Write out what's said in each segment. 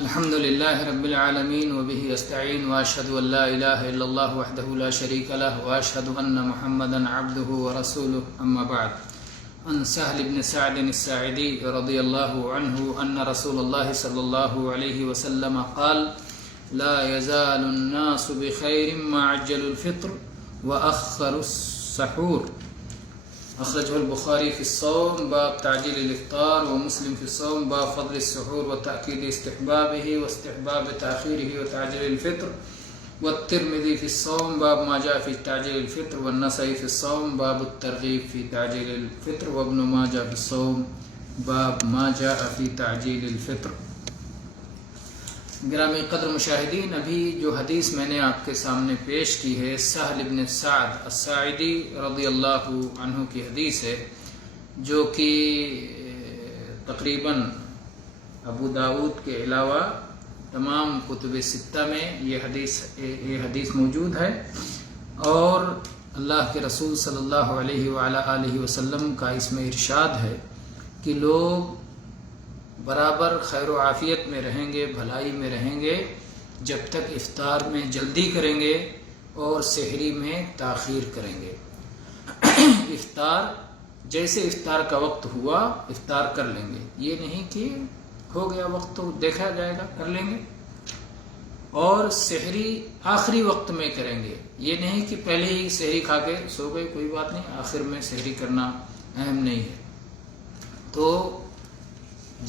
الحمد لله رب العالمين وبه أستعين وأشهد أن لا إله إلا الله وحده لا شريك له وأشهد أن محمدا عبده ورسوله أما بعد. عن سهل بن سعد الساعدي رضي الله عنه أن رسول الله صلى الله عليه وسلم قال: لا يزال الناس بخير ما عجلوا الفطر وأخروا السحور. أخرجه البخاري في الصوم باب تعجيل الإفطار، ومسلم في الصوم باب فضل السحور وتأكيد استحبابه واستحباب تأخيره وتعجيل الفطر، والترمذي في الصوم باب ما جاء في تعجيل الفطر، والنسائي في الصوم باب الترغيب في تعجيل الفطر، وابن ماجه في الصوم باب ما جاء في تعجيل الفطر. گرامی قدر مشاہدین، ابھی جو حدیث میں نے آپ کے سامنے پیش کی ہے سہل بن سعد الساعدی رضی اللہ عنہ کی حدیث ہے، جو کہ تقریباً ابو داود کے علاوہ تمام کتب ستہ میں یہ حدیث موجود ہے، اور اللہ کے رسول صلی اللہ علیہ وآلہ وسلم کا اس میں ارشاد ہے کہ لوگ برابر خیر و عافیت میں رہیں گے، بھلائی میں رہیں گے، جب تک افطار میں جلدی کریں گے اور سحری میں تاخیر کریں گے۔ افطار جیسے افطار کا وقت ہوا افطار کر لیں گے، یہ نہیں کہ ہو گیا وقت تو دیکھا جائے گا کر لیں گے، اور سحری آخری وقت میں کریں گے، یہ نہیں کہ پہلے ہی سحری کھا کے سو گئے کوئی بات نہیں، آخر میں سحری کرنا اہم نہیں ہے۔ تو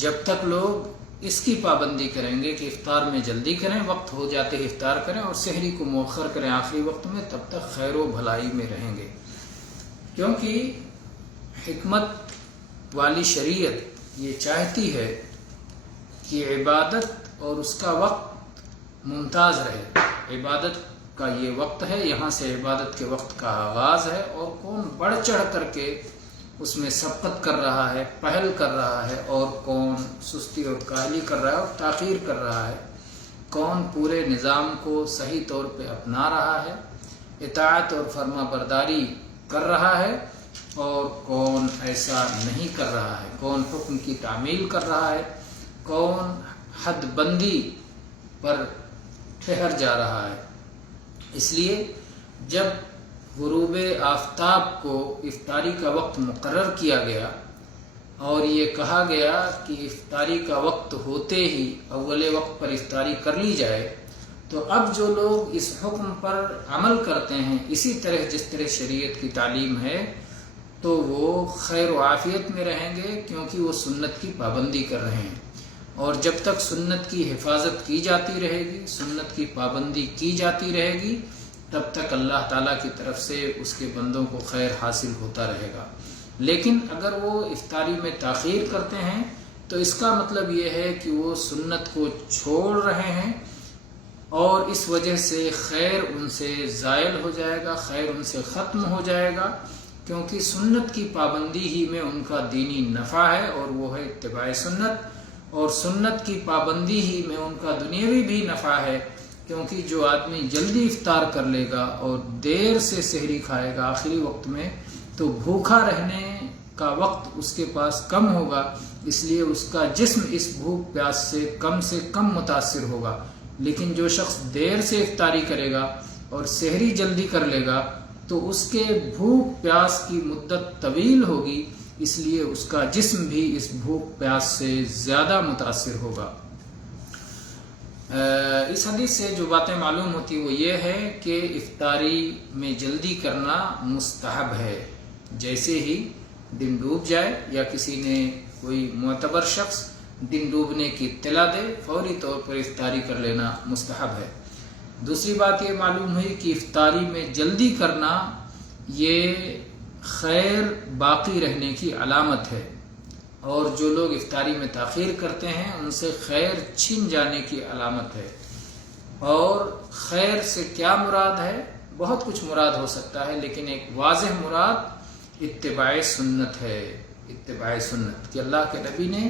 جب تک لوگ اس کی پابندی کریں گے کہ افطار میں جلدی کریں، وقت ہو جاتے ہی افطار کریں اور سحری کو مؤخر کریں آخری وقت میں، تب تک خیر و بھلائی میں رہیں گے، کیونکہ حکمت والی شریعت یہ چاہتی ہے کہ عبادت اور اس کا وقت ممتاز رہے۔ عبادت کا یہ وقت ہے، یہاں سے عبادت کے وقت کا آغاز ہے، اور کون بڑھ چڑھ کر کے اس میں سبقت کر رہا ہے، پہل کر رہا ہے، اور کون سستی اور کاہلی کر رہا ہے اور تاخیر کر رہا ہے، کون پورے نظام کو صحیح طور پہ اپنا رہا ہے، اطاعت اور فرما برداری کر رہا ہے، اور کون ایسا نہیں کر رہا ہے، کون حکم کی تعمیل کر رہا ہے، کون حد بندی پر ٹھہر جا رہا ہے۔ اس لیے جب غروب آفتاب کو افطاری کا وقت مقرر کیا گیا اور یہ کہا گیا کہ افطاری کا وقت ہوتے ہی اول وقت پر افطاری کر لی جائے، تو اب جو لوگ اس حکم پر عمل کرتے ہیں اسی طرح جس طرح شریعت کی تعلیم ہے، تو وہ خیر و عافیت میں رہیں گے، کیونکہ وہ سنت کی پابندی کر رہے ہیں، اور جب تک سنت کی حفاظت کی جاتی رہے گی، سنت کی پابندی کی جاتی رہے گی، تب تک اللہ تعالیٰ کی طرف سے اس کے بندوں کو خیر حاصل ہوتا رہے گا۔ لیکن اگر وہ افطاری میں تاخیر کرتے ہیں تو اس کا مطلب یہ ہے کہ وہ سنت کو چھوڑ رہے ہیں، اور اس وجہ سے خیر ان سے زائل ہو جائے گا، خیر ان سے ختم ہو جائے گا، کیونکہ سنت کی پابندی ہی میں ان کا دینی نفع ہے، اور وہ ہے اتباع سنت، اور سنت کی پابندی ہی میں ان کا دنیاوی بھی نفع ہے، کیونکہ جو آدمی جلدی افطار کر لے گا اور دیر سے سحری کھائے گا آخری وقت میں، تو بھوکا رہنے کا وقت اس کے پاس کم ہوگا، اس لیے اس کا جسم اس بھوک پیاس سے کم متاثر ہوگا۔ لیکن جو شخص دیر سے افطاری کرے گا اور سحری جلدی کر لے گا تو اس کے بھوک پیاس کی مدت طویل ہوگی، اس لیے اس کا جسم بھی اس بھوک پیاس سے زیادہ متاثر ہوگا۔ اس حدیث سے جو باتیں معلوم ہوتی وہ یہ ہے کہ افطاری میں جلدی کرنا مستحب ہے، جیسے ہی دن ڈوب جائے یا کسی نے کوئی معتبر شخص دن ڈوبنے کی اطلاع دے، فوری طور پر افطاری کر لینا مستحب ہے۔ دوسری بات یہ معلوم ہوئی کہ افطاری میں جلدی کرنا یہ خیر باقی رہنے کی علامت ہے، اور جو لوگ افطاری میں تاخیر کرتے ہیں ان سے خیر چھن جانے کی علامت ہے۔ اور خیر سے کیا مراد ہے؟ بہت کچھ مراد ہو سکتا ہے، لیکن ایک واضح مراد اتباع سنت ہے، اتباع سنت، کہ اللہ کے نبی نے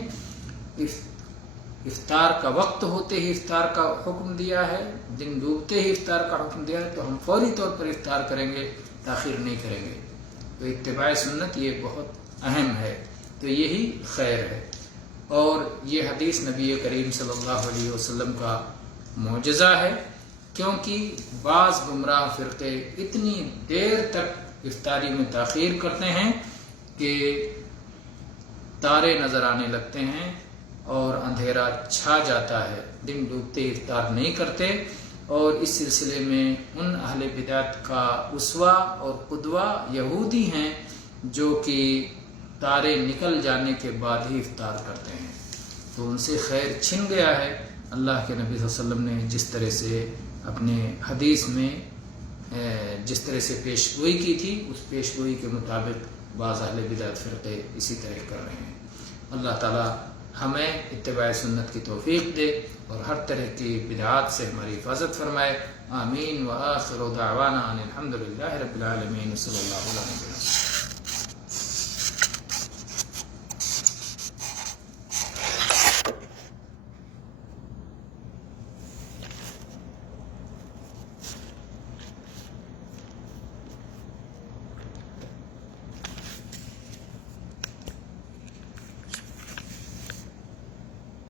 افطار کا وقت ہوتے ہی افطار کا حکم دیا ہے، دن ڈوبتے ہی افطار کا حکم دیا ہے، تو ہم فوری طور پر افطار کریں گے، تاخیر نہیں کریں گے۔ تو اتباع سنت یہ بہت اہم ہے، تو یہی خیر ہے۔ اور یہ حدیث نبی کریم صلی اللہ علیہ وسلم کا معجزہ ہے، کیونکہ بعض گمراہ فرقے اتنی دیر تک افطاری میں تاخیر کرتے ہیں کہ تارے نظر آنے لگتے ہیں اور اندھیرا چھا جاتا ہے، دن ڈوبتے افطار نہیں کرتے، اور اس سلسلے میں ان اہل بدعت کا اسوہ اور قدوہ یہودی ہیں جو کہ تارے نکل جانے کے بعد ہی افطار کرتے ہیں، تو ان سے خیر چھن گیا ہے۔ اللہ کے نبی صلی اللہ علیہ وسلم نے جس طرح سے اپنے حدیث میں جس طرح سے پیش گوئی کی تھی، اس پیش گوئی کے مطابق بعض اہل بدعت فرقے اسی طرح کر رہے ہیں۔ اللہ تعالی ہمیں اتباع سنت کی توفیق دے اور ہر طرح کی بدعات سے ہماری حفاظت فرمائے۔ آمین۔ وآخر دعوانا ان الحمد للہ رب العالمین، صلی اللہ علیہ وسلم۔